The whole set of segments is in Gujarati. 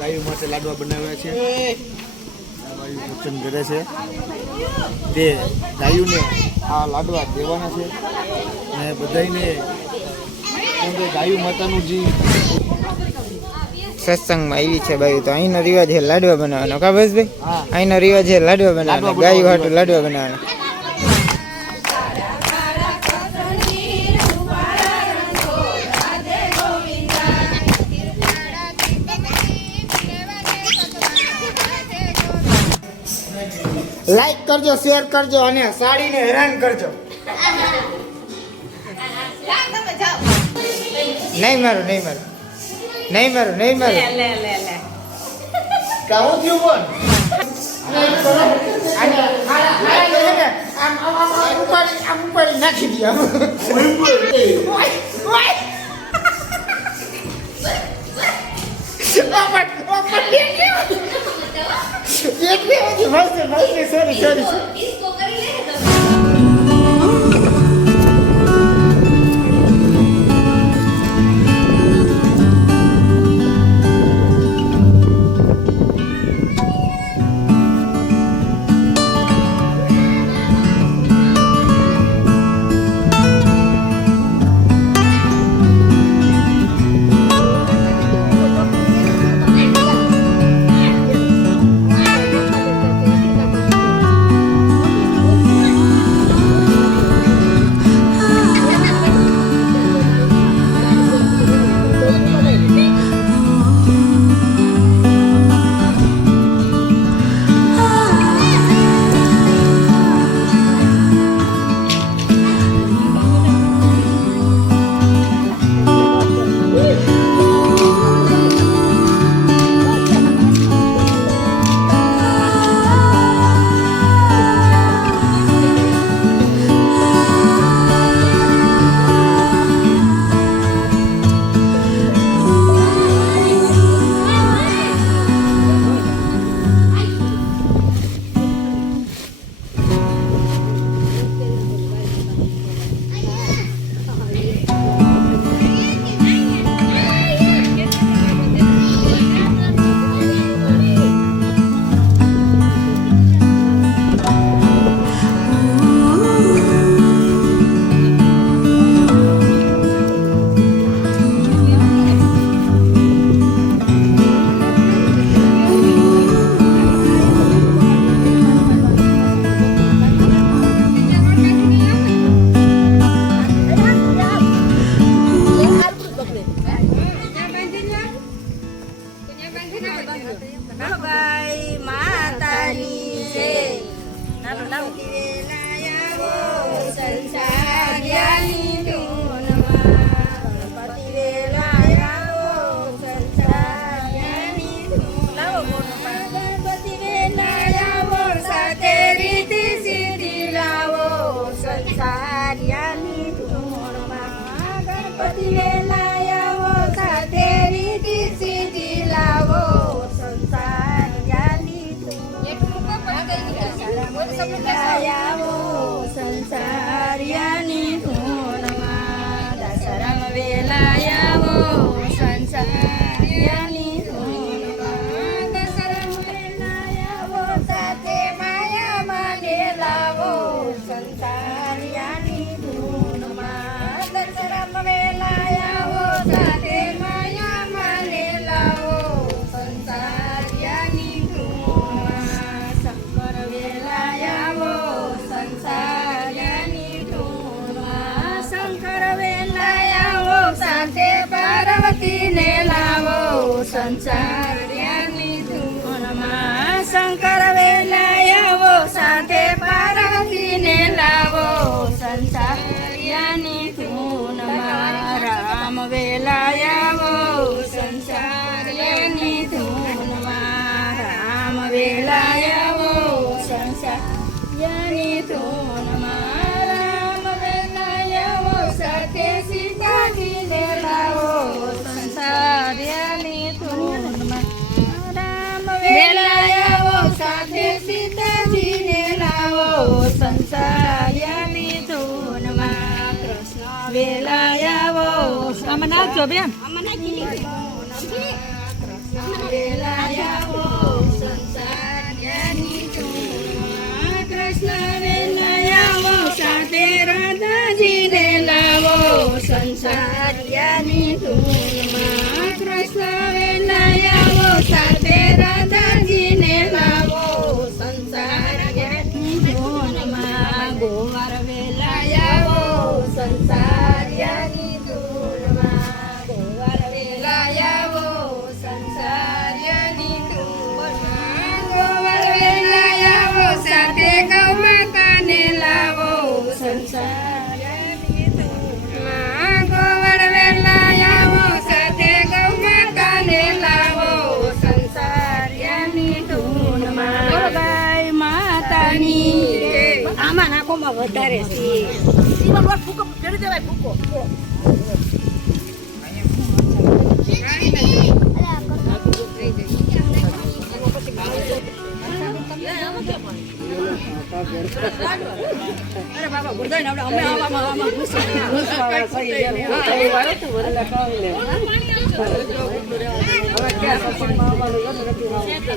ગાયો માટે લાડવા બનાવ્યા છે. ગાયું ભોજન કરે છે તે ગાયોને આ લાડવા દેવાના છે અને બધાને કેમ કે ગાયું માતાનું જે સત્સંગમાં આવી છે ભાઈ તો અહીંનો રિવાજ છે લાડવા બનાવવાનો. કા બસ ભાઈ હા અહીંનો રિવાજ છે લાડવા બનાવવાનો. ગાયું હાટું લાડવા બનાવવાના. લાઈક કરજો, શેર કરજો અને સાડીને હેરાન કરજો. નહીં મારો નહીં મારો નહીં મારો નહીં મારો કાવું થયું બોલ આમ ઉપાડી નાખી દે. સોરી સંસારિયાની ધૂનમાં દશરમ વેલાયાવો સંસારિયાની ધૂનમાં દશરમ વેલાયાવો સાથે માયામાં લેલાવો સંસારિયાની ધૂનમાં દશરમ વેલાયાવો સાથે માયામાં લેલાવો સંસારિયાની ધૂનમાં શંકર વેલાયાવો સંસારિયાની ધૂનમાં શંકર વેલાયાવો સાથે પાર્વતીને લાવો સંસારિયાની ધૂનમાં શંકર વેલાયાવો સાથે પાર્વતીને લાવો સંસારિયાની ધૂનમાં રામ વેલાયાવો સંસારિયાની ધૂનમાં રામ વેલાયાવો સંસારિયાની ધૂનમાં રામ વેલાયાવો સાથે સીતાજીને લાવો સંસારિયાની ધૂનમાં રામ વેલાયાવો સાથે સીતાજીને લાવો સંસારિયાની ધૂનમાં કૃષ્ણ વેલાયાવો આમાં નાખજો બેન કૃષ્ણ વેલાયાવો સંસારની ધૂનમાં કૃષ્ણ વેલાયાવો સાથે રાધાજીને લાવો સંસારિયાની ધૂનમાં કૃષ્ણ વેલાયાવો સાથે રાધાજીને લાવો સંસારિયાની ધૂનમાં ગોવાર વેલાયાવો સંસારિયાની ધૂનમાં ગોવાર વેલાયાવો સંસારિયાની ધૂનમાં ગોવાર વેલાયાવો સાથે ગૌ માતાને લાવો સંસારિયાની ધૂનમાં ગોવાર વેલાયાવો સાથે ગૌ માતાને લાવો સંસારિયાની ધૂનમાં ગાય માતાની આમાં નાખોમાં વધારે છે ફૂકો ચડી દેવાય ફૂકો અરે બાબા ગુરદાઈ આપણે અમે આવામાં ઘૂસવાળા થઈ ગયા હવે ક્યાં સત્સંગમાં આવવાનું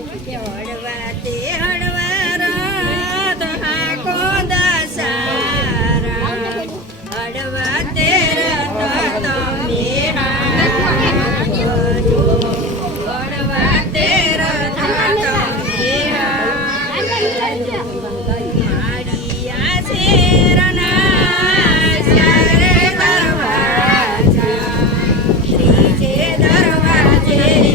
હળવાતે હળવારા તહાકો દસારા હળવાતે રથ હળવાતે રથ માડિયા શેરના ચારે દરવાજા ત્રીજે દરવાજે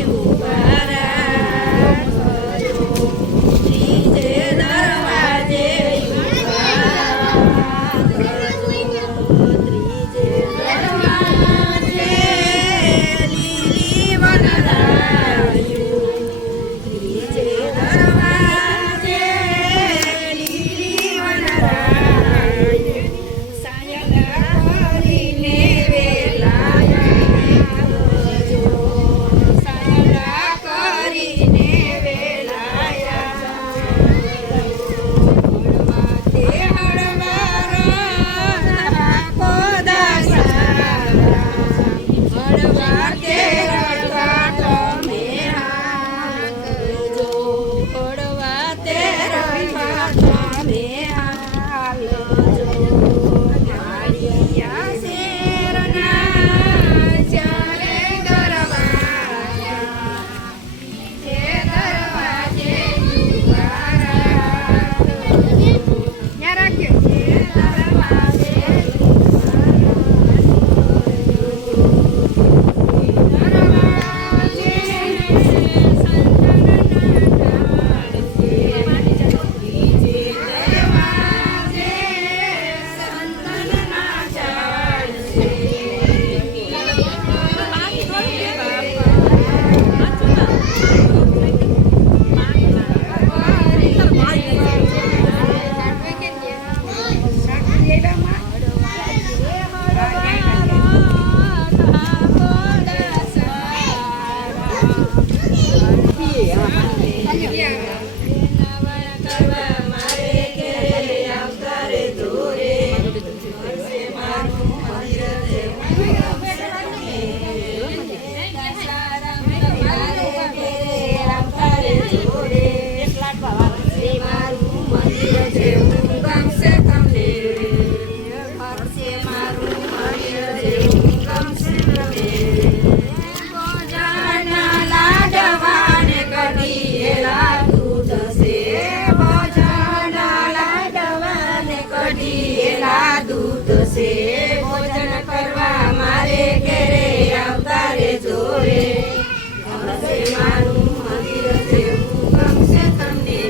મારું મંદિર છે હું ગમશે તમને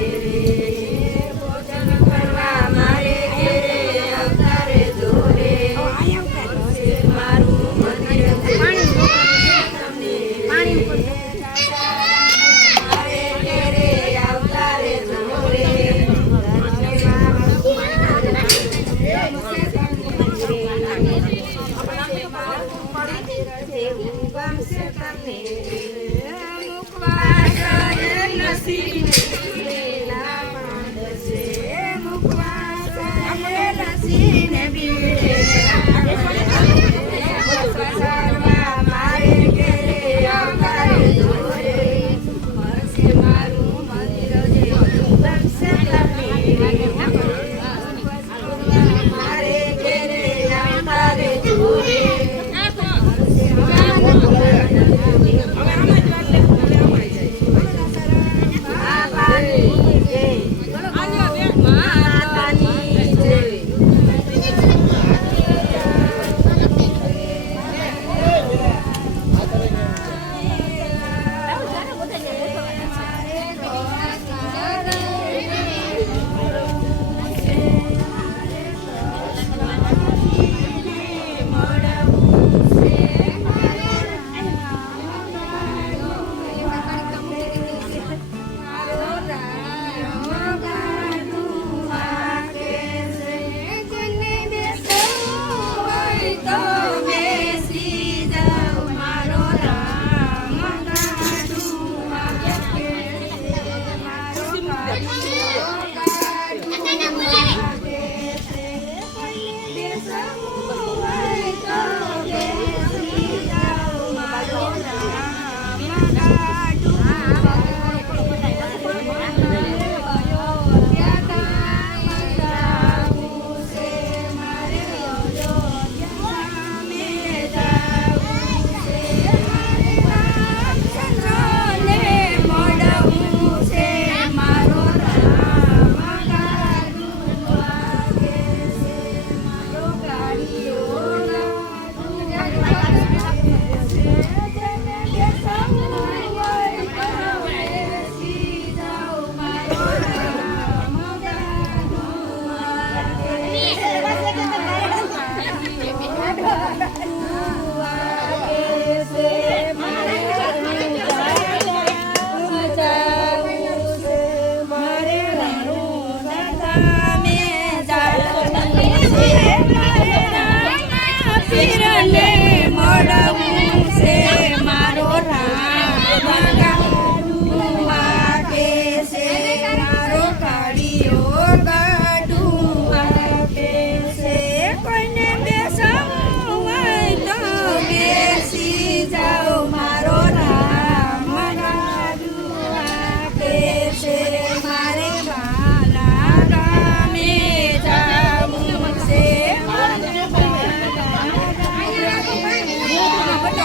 ભોજન કરવા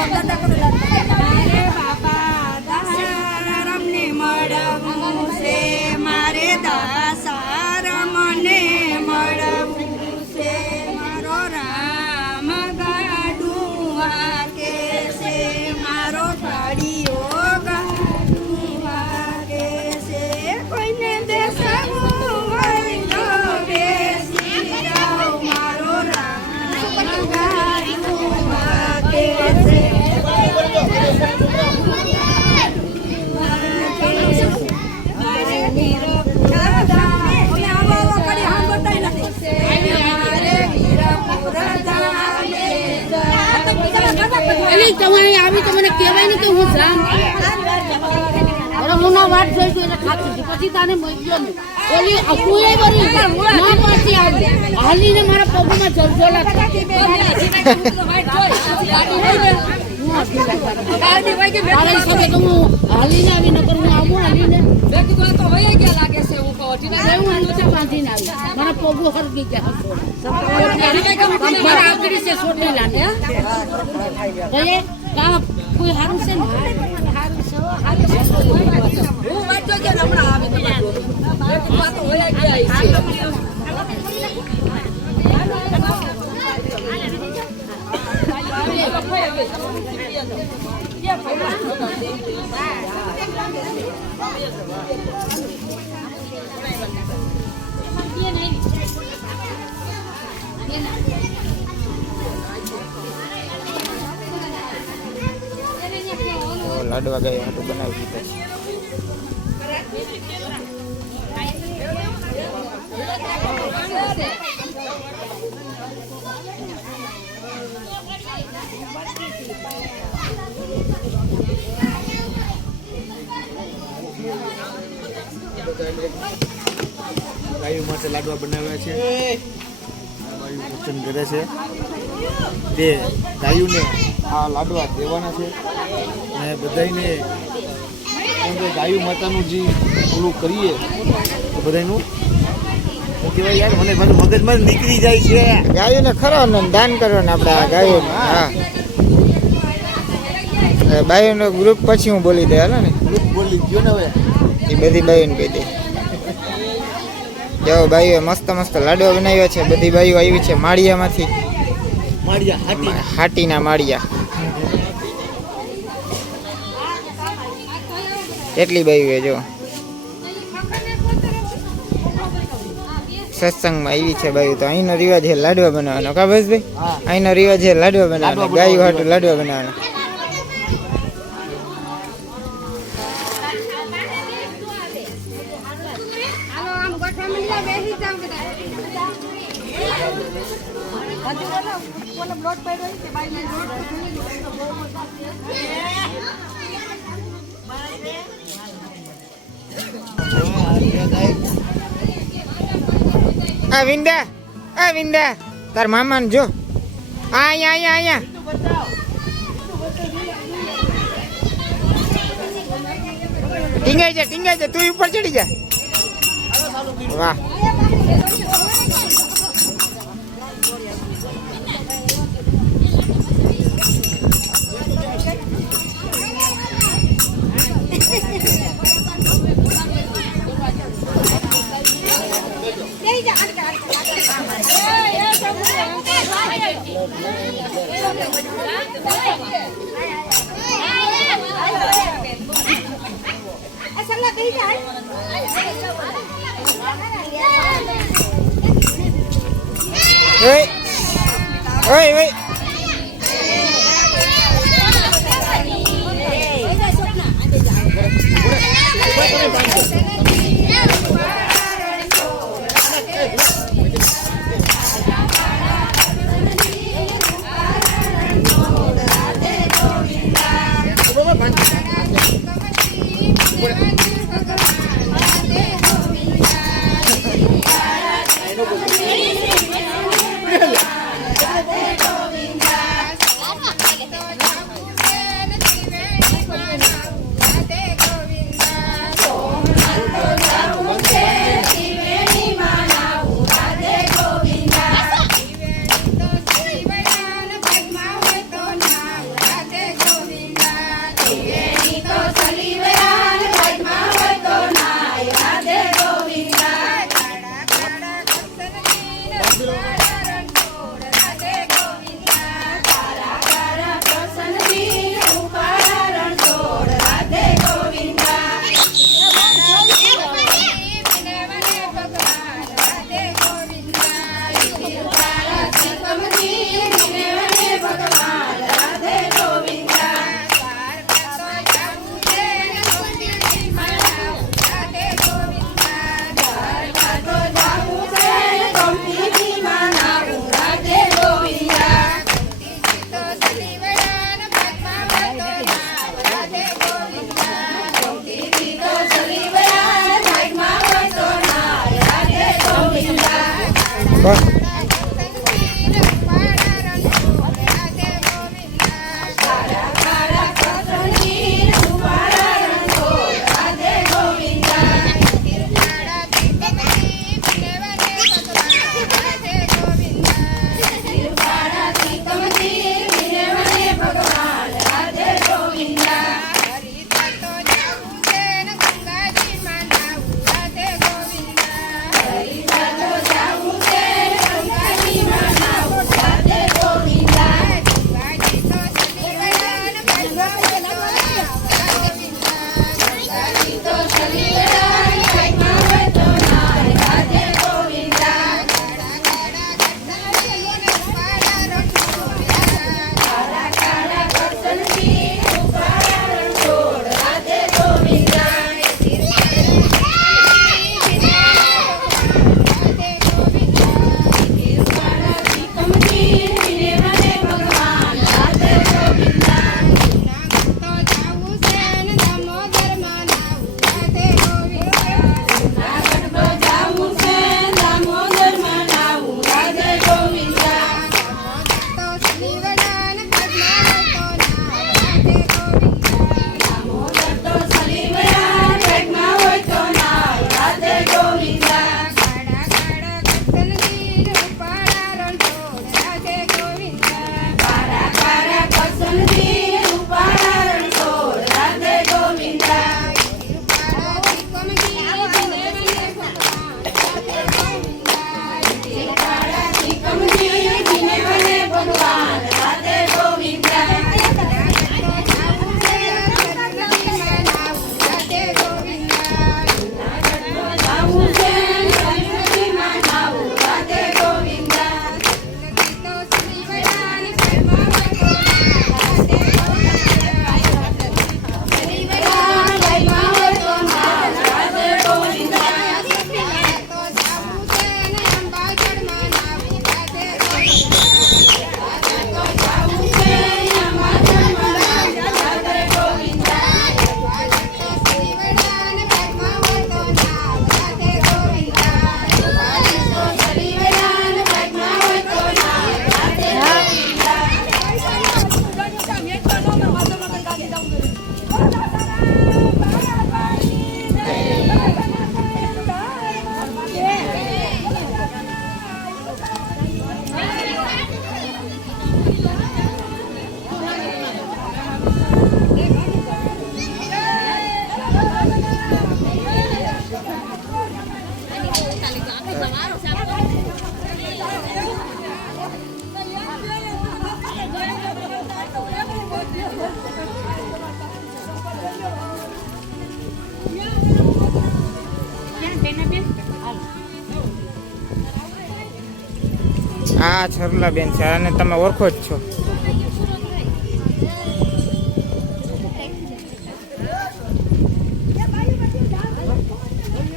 મારે બાપા દાસારામને મળવું છે, મારે દાસારામને મળવું છે, મારો રામ ગાડું વાગે છે, મારો ગાડીઓ ગાડું વાગે છે, કોઈને બેસવું હોય તો બેસી જાઓ, મારો રામ ગાડું વાગે છે. એલી તમારે આવી તો મને કહેવાય ને કે હું જામ હું ના વાત જોઈ એટલે ખાતી હતી પછી તાને મળ્યો ને ઓલી અકુએ બરી ના પાછી આવી હાલીને મારા પગમાં જલજોલા હાલીને આવી નકર હું આવું હાલીને બાંધીને આવી મારા પગું હરગી ગયા મારા આગળ છે સોટેલા ને કોઈ સારું છે ને લાડવા ગયા હતું બનાવી દીધા ગાયો માટે લાડવા બનાવ્યા છે. ગાયું ભોજન કરે છે તે ગાયોને આ લાડવા દેવાના છે અને બધાને કેમ કે ગાયું માતાનું જે ઓલું કરીએ તો બધાનું શું કહેવાય યાર મને મારું મગજમાં જ નીકળી જાય છે. ગાયોને ખરવાનું દાન કરવાનું આપણે આ ગાયોને. હા બાઈઓનો ગ્રુપ પછી હું બોલી દે હાલો ને બોલી ગયો ને હવે એ બધી બાઈઓને કહી દે. જો બાઈઓએ મસ્ત મસ્ત લાડવા બનાવ્યા છે. બધી બાઈઓ આવી છે માળિયામાંથી, હાટીના માળિયા. કેટલી બાઈઓ જો સત્સંગમાં આવી છે બાઈઓ. તો અહીંનો રિવાજ છે લાડવા બનાવવાનો. કા બસ ભાઈ અહીંનો રિવાજ છે લાડવા બનાવવાનો. ગાયો હાટું લાડવા બનાવવાનો. આ વિંદા તાર મામાને જો અહીંયા ટીંગાઈ જા તું ઉપર ચડી જા. વાહ ઓય આ છરલાબેન છે અને તમે ઓળખો જ છો.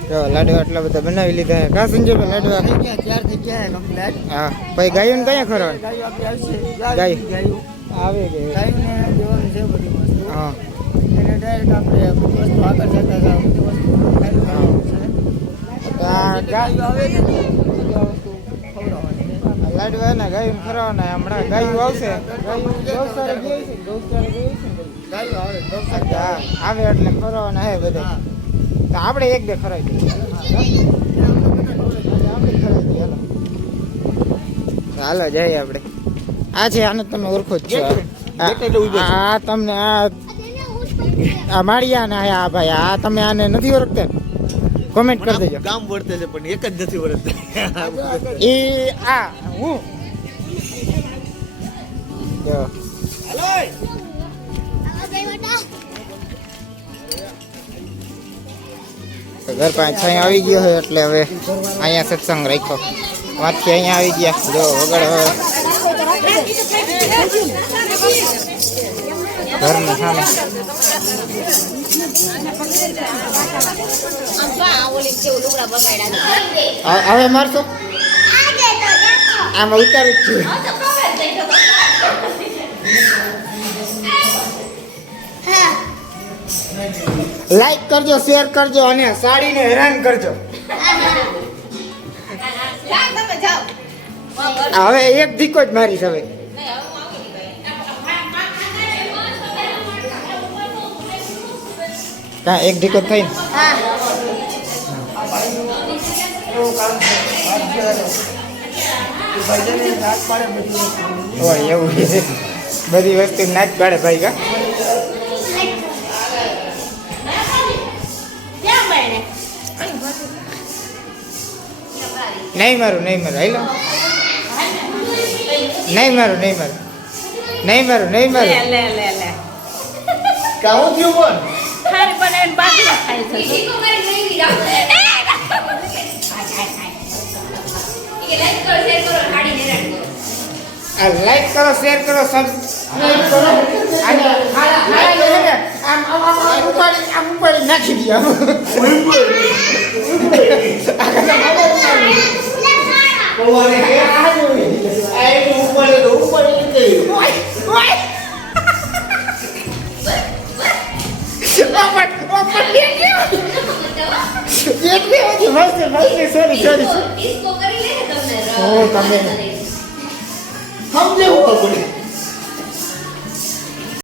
જો લાડવા આટલા બધા બનાવી લીધા છે. કા સંજયભાઈ લાડવા તૈયાર થઈ ગયા કમ્પ્લીટ. હા ભાઈ ગાયું કયા ખરો ગાયો આપી આવશે. ગાયું આવે કે ગાયોને દેવાનું છે બધી વસ્તુ. હા એને ડાયરેક્ટ આપણે બધી વસ્તુ આગળ જતા હતા બધી વસ્તુ ખાલી કરવાનું છે. તો આ ગાયો આવે ને બધી આ વસ્તુ ખવડાવવાની છે. લાડવા ને ગાયું ખરવાના હમણાં ગાયું આવશે. ગાયું ગૌશાળા ગઈ છે, ગૌશાળા ગઈ છે ને બધી. ગાયો આવે ગૌશાળા. હા આવે એટલે ખરવાના હે બધા. હા. તો આપણે એક બે ખરાઈ દઈએ. આપણે ખરાઈ દઈએ હાલો જઈએ આપણે. આ છે આને તમે ઓળખો જ છો. આ તમને આ માળિયા ના આ ભાઈ આ તમે આને નથી ઓળખતા કોમેન્ટ કરી દેજો. ગામ વર્તે છે પણ એક જ નથી વર્તતા. એ આ હું જો ઘર પાસે છાંય આવી ગયો હોય એટલે હવે અહીંયા સત્સંગ રાખ્યો. વાંચી અહીંયા આવી ગયા જો વગર ઘરની સામે હવે મારશો આમાં ઉતારી જ છું. લાઈક કરજો, શેર કરજો અને સાડીને હેરાન કરજો. હવે એક ધીકો જ મારીશ હવે. કા એક ધીકો થઈ હોય એવું છે. બધી વસ્તુ ના જ પાડે ભાઈ. કા નહીં મારું નહીં મારું હાલો નહીં મારું નહીં મારું નહીં મારું નહીં મારું કાવું થયું પણ ખારી બનાવીને બાજુમાં ખાય છે. આ લાઈક કરો, શેર કરો, સબસ્ક્રાઇબ કરો અને આમ ઉપાડી નાખી દો. સમજે